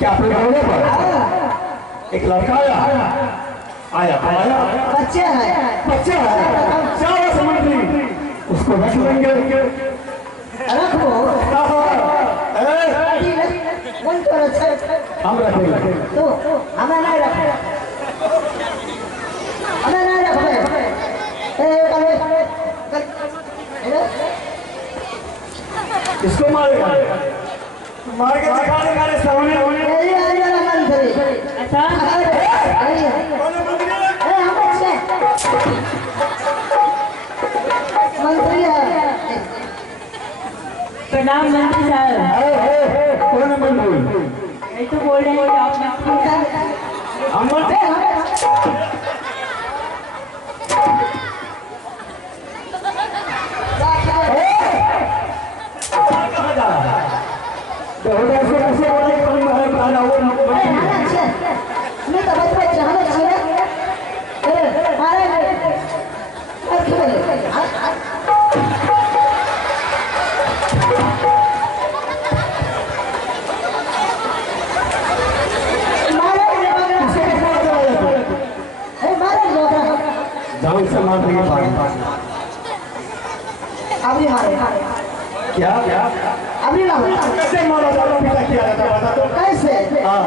क्या अपने घरों पर एक लड़का आया आया बच्चे हैं चार मंत्री उसको रख लेंगे रखो हम रखेंगे तो हमें नहीं रखे इसको मारेगा मार के दिखा दे मेरे सामने अच्छा मंत्री है प्रणाम मंत्री साहब कौन मंत्री ये तो बोल रहे हैं कि आप हम मंत्री क्या क्या अभी ना कैसे मारा था पिता किया था बता तो कैसे हाँ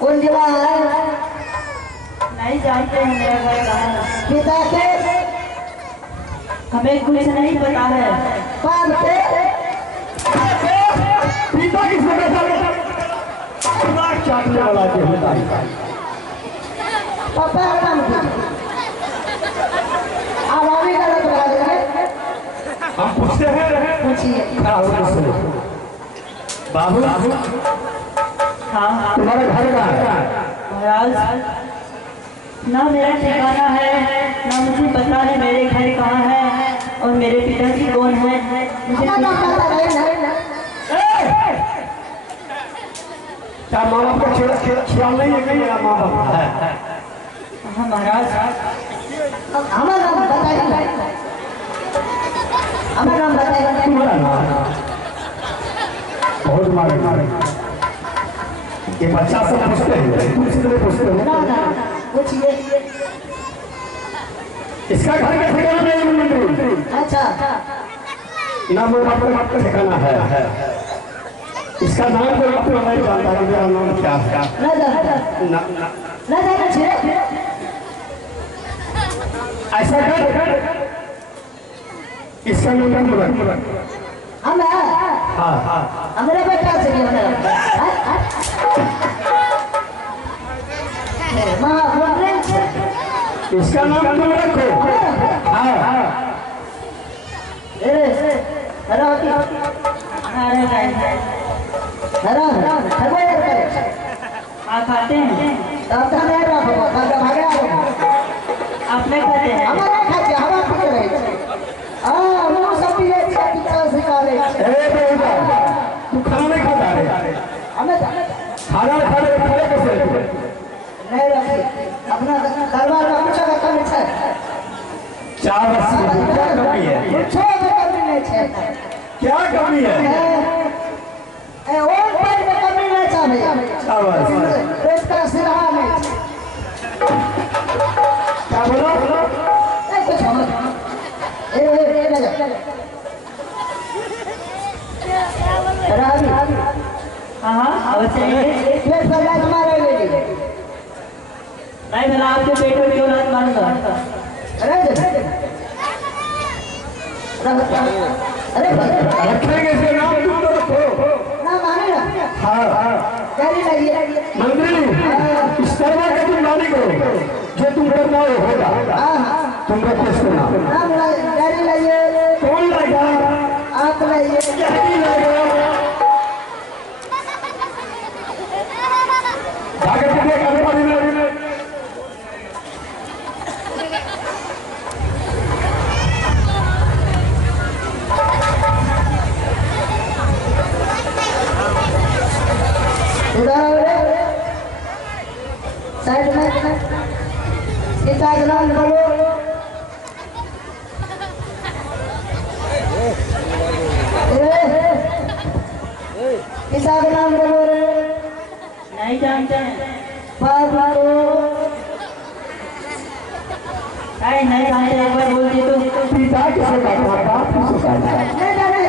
कौन जगह है नहीं जानते हैं मेरा घर कहाँ है पिता के हमें कुछ नहीं पता है बाप के पिता किसने बैठा नाक चाटने वाला के होता है पापा का नाम क्या आवामी का लग रहा है हम पूछते हैं पूछिए बाबू हाँ तुम्हारा घर कहाँ है महाराज ना मेरा ठिकाना है ना मुझे पता है मेरे घर कहाँ है और मेरे पिताजी कौन है मुझे क्या माँ बाप का ख्याल नहीं है कि मेरा माँ बाप है हाँ महाराज हमारा नाम बताइए हमारा नाम बताइए तुम्हारा नाम बहुत मारे ये बच्चा सब पूछते हैं तुम इसलिए पूछते हो ना ना पूछिए इसका घर का ठिकाना नहीं मंदिर अच्छा नाम आपका ठिकाना है इसका नाम तो आपको नहीं जानता है मेरा नाम क्या है ना ना ना ऐसा कर इसका नाम हम हाँ हमारे बेटा से इसका नाम तुम रखो हाँ आप खाते हैं आप नहीं खाते हैं तू खाना नहीं खाता है खाना खाने कैसे अपना दरबार में पूछा का कमी है क्या कमी है क्या कमी है और पर में कमी नहीं चाहिए रोज का सिरहा में क्या बोलो कुछ हम हाँ अवश्य नहीं भला आपके पेट में क्यों नहीं मानूंगा रखेंगे इसका नाम तुम तो रखो ना माने ना हाँ मंत्री इस तरह का तुम नानी को जो तुम करना हो होगा तुम रखो इसको नाम कौन लाएगा आप लाइए क्या लाएगा पिता का नाम बोलो। पिता का नाम बोलो रे। नहीं जानते हैं। बाबा को नहीं जानते, एक बार बोल दिए तो। पिता किसे कहता है, बाप किसे कहता है? नहीं जाने।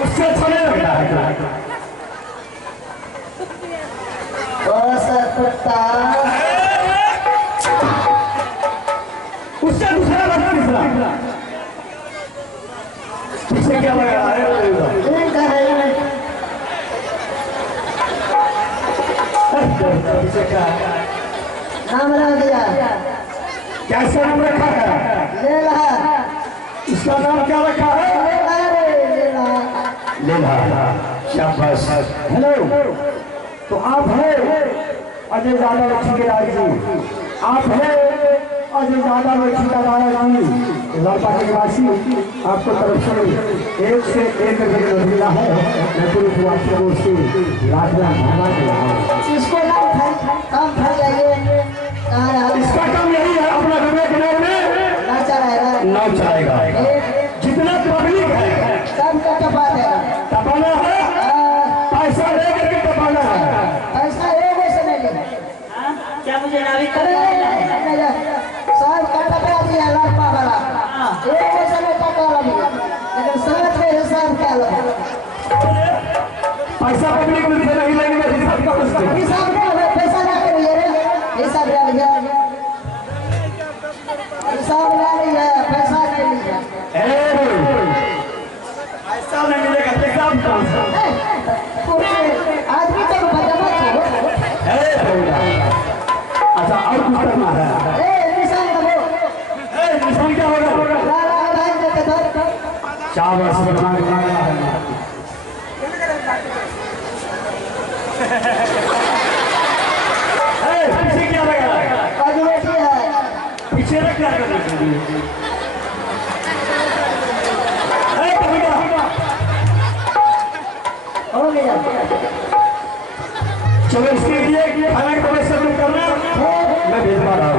उससे थोड़े लगता है। उससे दूसरा लगा तीसरा। इससे क्या लगा? इसे क्या नाम रख दिया। कैसे नाम रखा है? ले ला। इसका नाम क्या रखा है? लेला। शाबाश। हेलो, तो आप हैं अजय दादा लक्ष्मी के राज जी, आप हैं अजय दादा लक्ष्मी का राजा जी, लालपा के निवासी। आपको तरफ से एक रुपये मिला है। मैं पूरी आपको उसकी लाख धन्यवाद दे रहा हूँ। इसको काम फल जाइए। इसका काम यही है, अपना रुपये के नाम में नाम चलाएगा। जितना पब्लिक है सबका टपा देगा। टपाना है, पैसा लेकर के टपाना है। पैसा एक से नहीं लेगा। क्या मुझे नाविक कर सब का टपा दिया लापा वाला। एक से नहीं टपा लगा, लेकिन साथ में हिसाब क्या लगा? पैसा पब्लिक में नहीं लगेगा, हिसाब का हिसाब क्या है? पैसा ना करिए रे, हिसाब क्या लिया? हिसाब ना लिया, पैसा नहीं लिया। पैसा नहीं मिलेगा, हिसाब कौन सा? आदमी तो बदमा छोड़ो। अच्छा, और कुछ करना है? निशान करो। निशान क्या होगा? लाला भाई देते तो शाबाश, बना के लगाना है। पीछे क्या लगा? काजू रोटी है। पीछे रख क्या करना चाहिए? हो गया। चलो, इसके लिए खाना का व्यवस्था तुम करना, मैं भेज पा रहा हूँ।